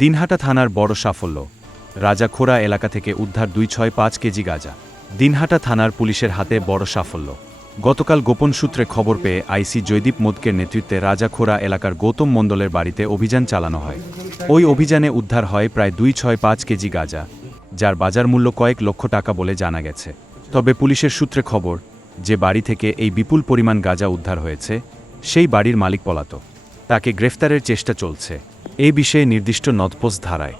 দিনহাটা থানার বড় সাফল্য। রাজাখোড়া এলাকা থেকে উদ্ধার দুই ছয় পাঁচ কেজি গাঁজা। দিনহাটা থানার পুলিশের হাতে বড় সাফল্য। গতকাল গোপন সূত্রে খবর পেয়ে আইসি জয়দীপ মোদকের নেতৃত্বে রাজাখোড়া এলাকার গৌতম মণ্ডলের বাড়িতে অভিযান চালানো হয়। ওই অভিযানে উদ্ধার হয় প্রায় দুই ছয় পাঁচ কেজি গাঁজা, যার বাজার মূল্য কয়েক লক্ষ টাকা বলে জানা গেছে। তবে পুলিশের সূত্রে খবর, যে বাড়ি থেকে এই বিপুল পরিমাণ গাঁজা উদ্ধার হয়েছে, সেই বাড়ির মালিক পলাতক। তাকে গ্রেফতারের চেষ্টা চলছে। এই বিষয়ে নির্দিষ্ট নদপোস ধারায়।